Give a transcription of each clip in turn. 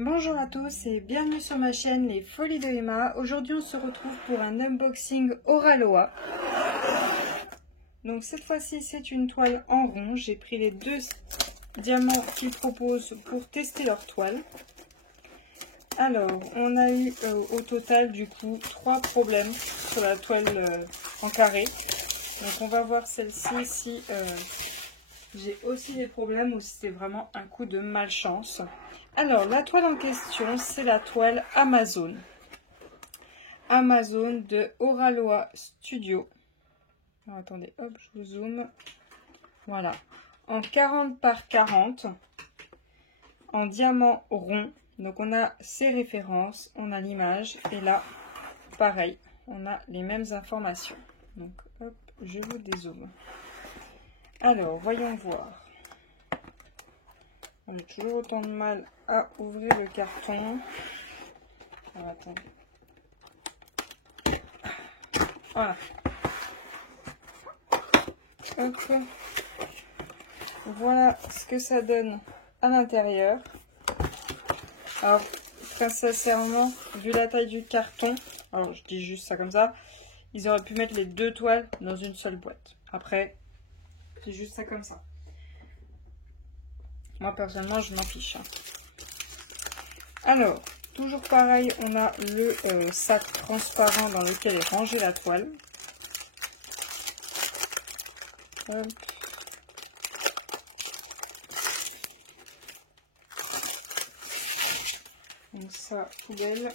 Bonjour à tous et bienvenue sur ma chaîne Les Folies de Emma. Aujourd'hui on se retrouve pour un unboxing Oraloa. Donc cette fois-ci c'est une toile en rond. J'ai pris les deux diamants qu'ils proposent pour tester leur toile. Alors on a eu au total du coup 3 problèmes sur la toile en carré. Donc on va voir celle-ci si j'ai aussi des problèmes ou si c'est vraiment un coup de malchance. Alors, la toile en question, c'est la toile Amazon. Amazon de Oraloa Studio. Alors, attendez, hop, je vous zoome. Voilà. En 40 par 40. En diamant rond. Donc, on a ces références, on a l'image. Et là, pareil, on a les mêmes informations. Donc, hop, je vous dézoome. Alors, voyons voir. On a toujours autant de mal à ouvrir le carton. Alors, attendez. Voilà. Hop. Voilà ce que ça donne à l'intérieur. Alors, très sincèrement, vu la taille du carton, alors je dis juste ça comme ça, ils auraient pu mettre les deux toiles dans une seule boîte. Après, c'est juste ça comme ça. Moi, personnellement, je m'en fiche. Alors, toujours pareil, on a le sac transparent dans lequel est rangée la toile. Hop. Donc ça, poubelle.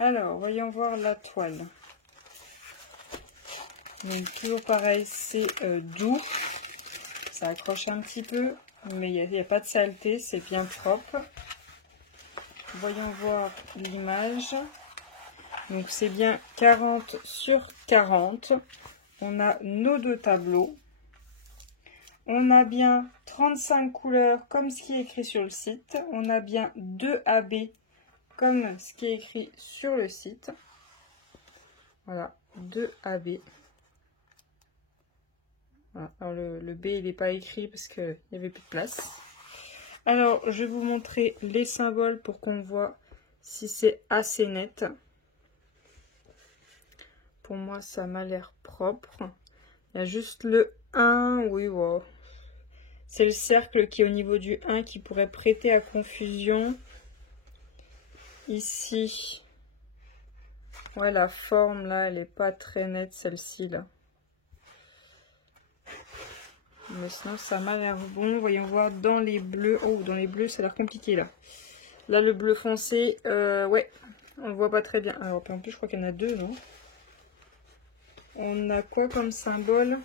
Alors, voyons voir la toile. Donc, toujours pareil, c'est doux. Ça accroche un petit peu, mais il n'y a pas de saleté, c'est bien propre. Voyons voir l'image. Donc c'est bien 40 sur 40. On a nos deux tableaux. On a bien 35 couleurs comme ce qui est écrit sur le site. On a bien 2 AB comme ce qui est écrit sur le site. Voilà, 2 AB. Voilà. Alors le B il n'est pas écrit parce qu'il n'y avait plus de place. Alors je vais vous montrer les symboles pour qu'on voit si c'est assez net. Pour moi ça m'a l'air propre. Il y a juste le 1, oui wow. C'est le cercle qui est au niveau du 1 qui pourrait prêter à confusion. Ici, ouais, la forme là elle n'est pas très nette, celle-ci là. Mais sinon ça m'a l'air bon. Voyons voir dans les bleus. Oh, dans les bleus ça a l'air compliqué là. Là le bleu foncé, ouais, on le voit pas très bien. Alors en plus je crois qu'il y en a deux, non? On a quoi comme symbole?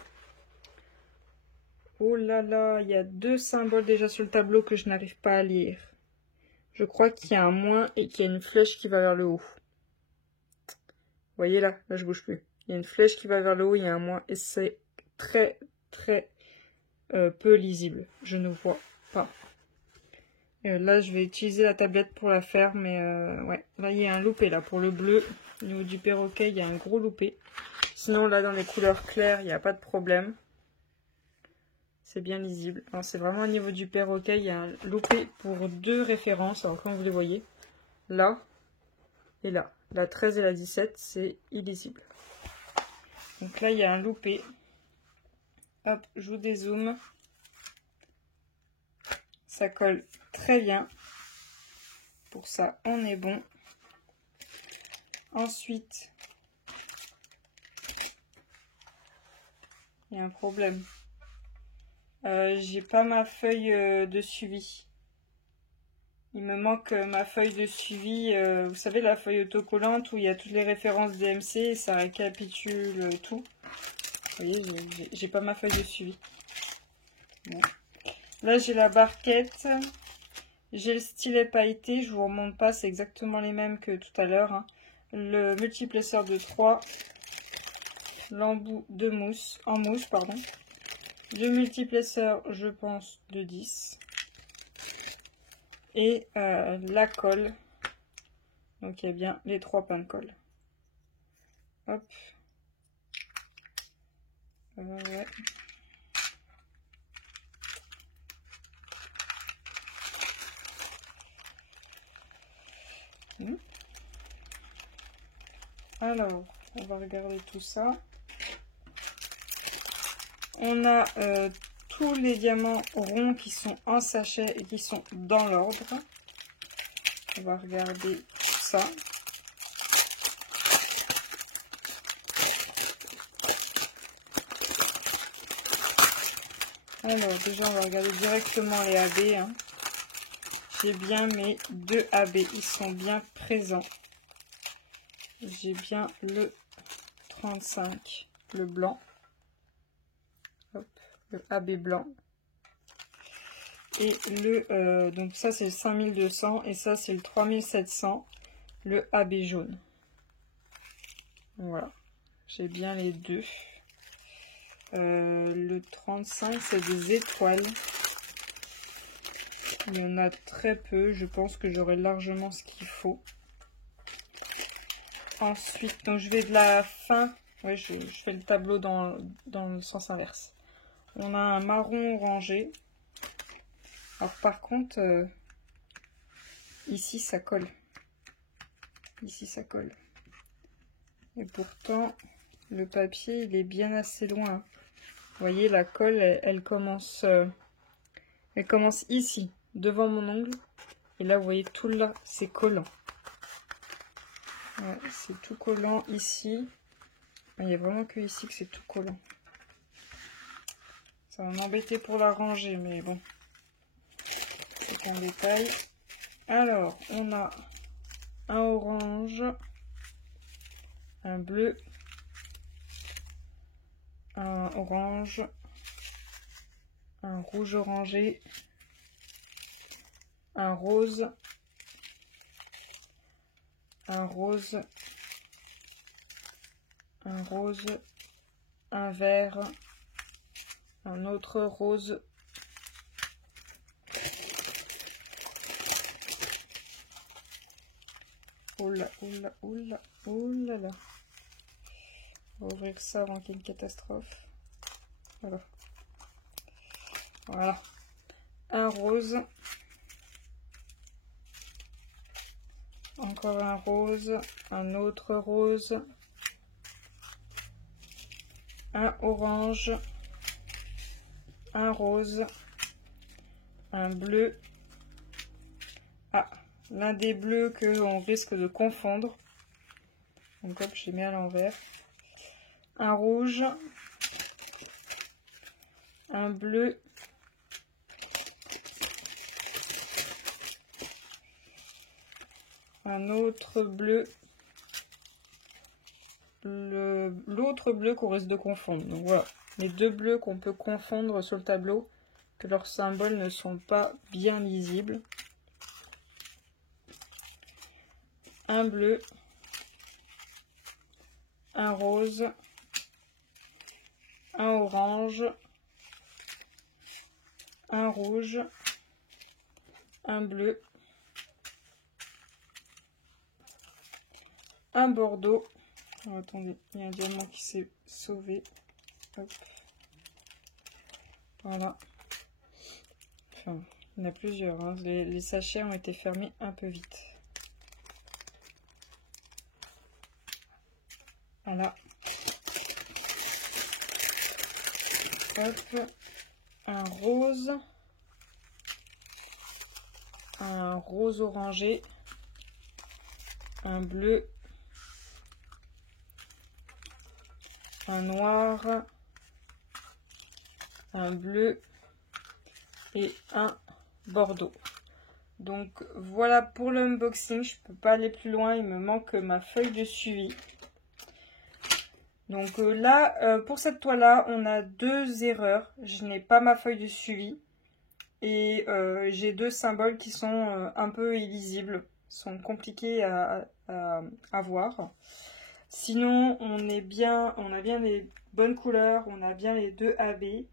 Oh là là, il y a 2 symboles déjà sur le tableau que je n'arrive pas à lire. Je crois qu'il y a un moins et qu'il y a une flèche qui va vers le haut. Vous voyez là, là je bouge plus. Il y a une flèche qui va vers le haut, il y a un moins et c'est très peu lisible. Je ne vois pas. Là je vais utiliser la tablette pour la faire, mais ouais. Là il y a un loupé là pour le bleu. Au niveau du perroquet, il y a un gros loupé. Sinon là dans les couleurs claires, il n'y a pas de problème. C'est bien lisible. C'est vraiment au niveau du perroquet, il y a un loupé pour 2 références. Alors comme vous les voyez, là et là. La 13 et la 17, c'est illisible. Donc là, il y a un loupé. Hop, je vous dézoome. Ça colle très bien. Pour ça, on est bon. Ensuite, il y a un problème. J'ai pas ma feuille de suivi. Il me manque ma feuille de suivi. Vous savez, la feuille autocollante où il y a toutes les références DMC et ça récapitule tout. Vous voyez, j'ai pas ma feuille de suivi. Bon. Là, j'ai la barquette. J'ai le stylet pailleté. Je vous remonte pas, c'est exactement les mêmes que tout à l'heure. Hein. Le multiplesseur de 3. L'embout de mousse. En mousse, pardon. Le multiplesseur, je pense, de 10. Et la colle. Donc, il y a bien les 3 pains de colle. Hop. Ouais. Alors, on va regarder tout ça. On a tous les diamants ronds qui sont en sachet et qui sont dans l'ordre. On va regarder tout ça. Alors, déjà, on va regarder directement les AB. Hein. J'ai bien mes 2 AB. Ils sont bien présents. J'ai bien le 35, le blanc. Hop, le AB blanc. Et le donc ça c'est le 5200 et ça c'est le 3700, le AB jaune. Voilà, j'ai bien les deux. Le 35 c'est des étoiles. Il y en a très peu, je pense que j'aurai largement ce qu'il faut. Ensuite, donc je vais de la fin, oui je fais le tableau dans le sens inverse. On a un marron orangé. Alors par contre, ici ça colle. Ici ça colle. Et pourtant, le papier il est bien assez loin. Vous voyez la colle, elle commence ici, devant mon ongle. Et là vous voyez tout là, c'est collant. Ouais, c'est tout collant ici. Il n'y a vraiment que ici que c'est tout collant. Ça va m'embêter pour la ranger, mais bon. C'est un détail. Alors, on a un orange, un bleu, un orange, un rouge orangé, un rose, un rose, un rose, un vert, un autre rose, oula, oula, oula, oula là. On va ouvrir ça avant qu'il y ait une catastrophe. Voilà. Voilà. Un rose. Encore un rose. Un autre rose. Un orange. Un rose. Un bleu. Ah, l'un des bleus que on risque de confondre. Donc hop, je les mets à l'envers. Un rouge. Un bleu. Un autre bleu. L'autre bleu qu'on risque de confondre. Donc voilà, les deux bleus qu'on peut confondre sur le tableau, que leurs symboles ne sont pas bien lisibles. Un bleu. Un rose. Un orange. Un rouge. Un bleu. Un bordeaux. Oh, attendez, il y a un diamant qui s'est sauvé. Hop. Voilà. Enfin, il y en a plusieurs. Hein. Les sachets ont été fermés un peu vite. Voilà. Hop. Un rose. Un rose orangé. Un bleu. Un noir, un bleu et un bordeaux. Donc voilà pour l'unboxing, je peux pas aller plus loin, il me manque ma feuille de suivi. Donc là, pour cette toile là, on a deux erreurs. Je n'ai pas ma feuille de suivi et j'ai deux symboles qui sont un peu illisibles, sont compliqués à voir. Sinon, on a bien les bonnes couleurs, on a bien les deux AB.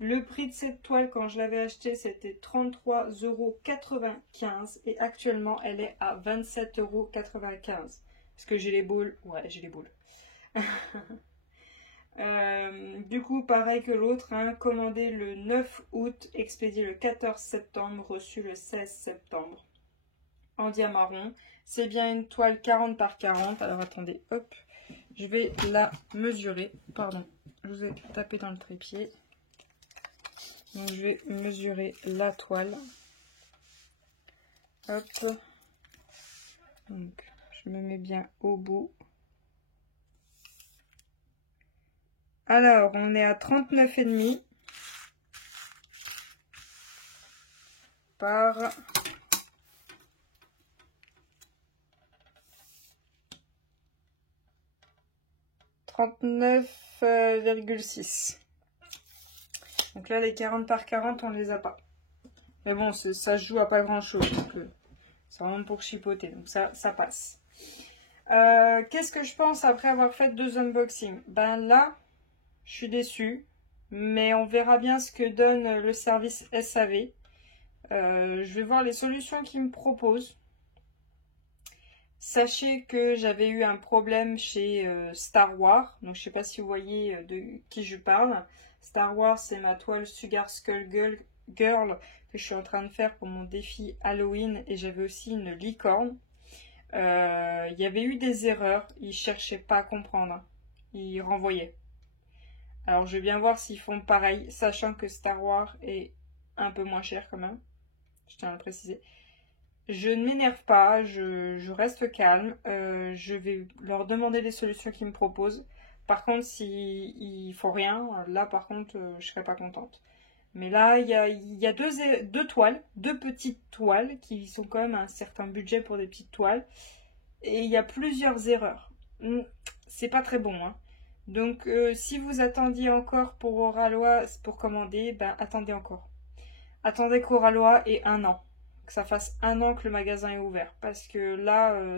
Le prix de cette toile, quand je l'avais achetée, c'était 33,95 € et actuellement, elle est à 27,95 €. Est-ce que j'ai les boules? Ouais, j'ai les boules. Du coup, pareil que l'autre, hein, commandé le 9 août, expédié le 14 septembre, reçu le 16 septembre. en diamaron. C'est bien une toile 40 par 40. Alors attendez, hop, je vais la mesurer. Pardon, je vous ai tapé dans le trépied. Donc je vais mesurer la toile. Hop. Donc je me mets bien au bout. Alors on est à 39,5 par 39,6. Donc là, les 40 par 40, on les a pas. Mais bon, ça se joue à pas grand chose. Donc c'est vraiment pour chipoter. Donc ça passe. Qu'est-ce que je pense après avoir fait 2 unboxings? Ben là, je suis déçue. Mais on verra bien ce que donne le service SAV. Je vais voir les solutions qu'ils me proposent. Sachez que j'avais eu un problème chez Star Wars. Donc je sais pas si vous voyez de qui je parle. Star Wars, c'est ma toile Sugar Skull Girl que je suis en train de faire pour mon défi Halloween. Et j'avais aussi une licorne. Il y avait eu des erreurs. Ils cherchaient pas à comprendre. Ils renvoyaient. Alors je vais bien voir s'ils font pareil. Sachant que Star Wars est un peu moins cher quand même. Je tiens à le préciser. Je ne m'énerve pas, je reste calme, je vais leur demander les solutions qu'ils me proposent. Par contre, s'ils font rien, là par contre, je serai pas contente. Mais là, il y a deux toiles, 2 petites toiles qui sont quand même un certain budget pour des petites toiles. Et il y a plusieurs erreurs. C'est pas très bon, hein. Donc, si vous attendiez encore pour Oralois pour commander, ben attendez encore. Attendez qu'Oralois ait 1 an. Que ça fasse 1 an que le magasin est ouvert. Parce que là,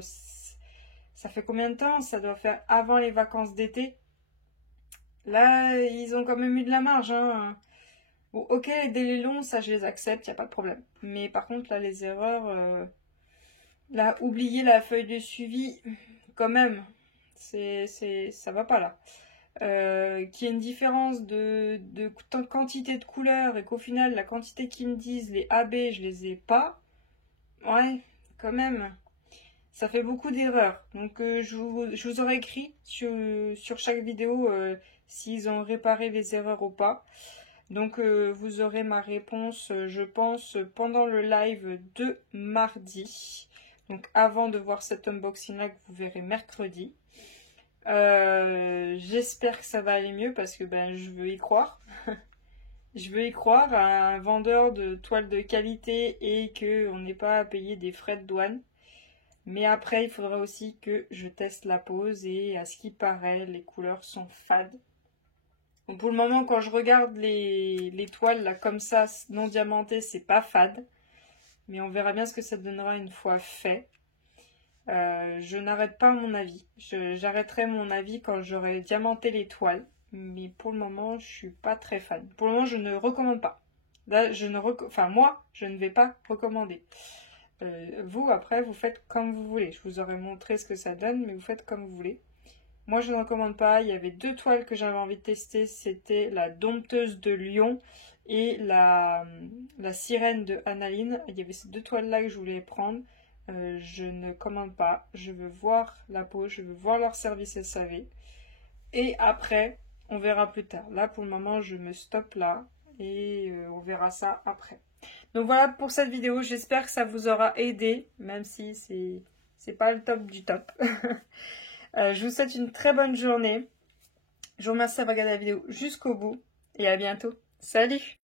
ça fait combien de temps? Ça doit faire avant les vacances d'été. Là, ils ont quand même eu de la marge. Hein. Bon, ok, les délais longs, ça je les accepte, il n'y a pas de problème. Mais par contre, là, les erreurs... là, oublier la feuille de suivi, quand même. Ça va pas là. Qu'il y ait une différence de quantité de couleurs et qu'au final la quantité qu'ils me disent, les AB, je les ai pas, ouais, quand même, ça fait beaucoup d'erreurs. Donc je vous aurais écrit sur chaque vidéo s'ils ont réparé les erreurs ou pas. Donc vous aurez ma réponse, je pense, pendant le live de mardi. Donc avant de voir cet unboxing là que vous verrez mercredi. J'espère que ça va aller mieux parce que ben je veux y croire. Je veux y croire à un vendeur de toiles de qualité et qu'on n'ait pas à payer des frais de douane. Mais après, il faudra aussi que je teste la pose et à ce qui paraît, les couleurs sont fades. Donc pour le moment, quand je regarde les toiles là comme ça, non diamantées, c'est pas fade. Mais on verra bien ce que ça donnera une fois fait. Je n'arrête pas mon avis. J'arrêterai mon avis quand j'aurai diamanté les toiles. Mais pour le moment, je suis pas très fan. Pour le moment, je ne recommande pas. Là, moi, je ne vais pas recommander. Vous, après, vous faites comme vous voulez. Je vous aurais montré ce que ça donne, mais vous faites comme vous voulez. Moi, je ne recommande pas. Il y avait 2 toiles que j'avais envie de tester. C'était la dompteuse de Lyon et la sirène de Analine. Il y avait ces 2 toiles-là que je voulais prendre. Je ne commande pas, je veux voir la pose, je veux voir leur service SAV. Et après, on verra plus tard. Là, pour le moment, je me stoppe là et on verra ça après. Donc voilà pour cette vidéo, j'espère que ça vous aura aidé, même si c'est pas le top du top. Je vous souhaite une très bonne journée. Je vous remercie d'avoir regardé la vidéo jusqu'au bout et à bientôt. Salut!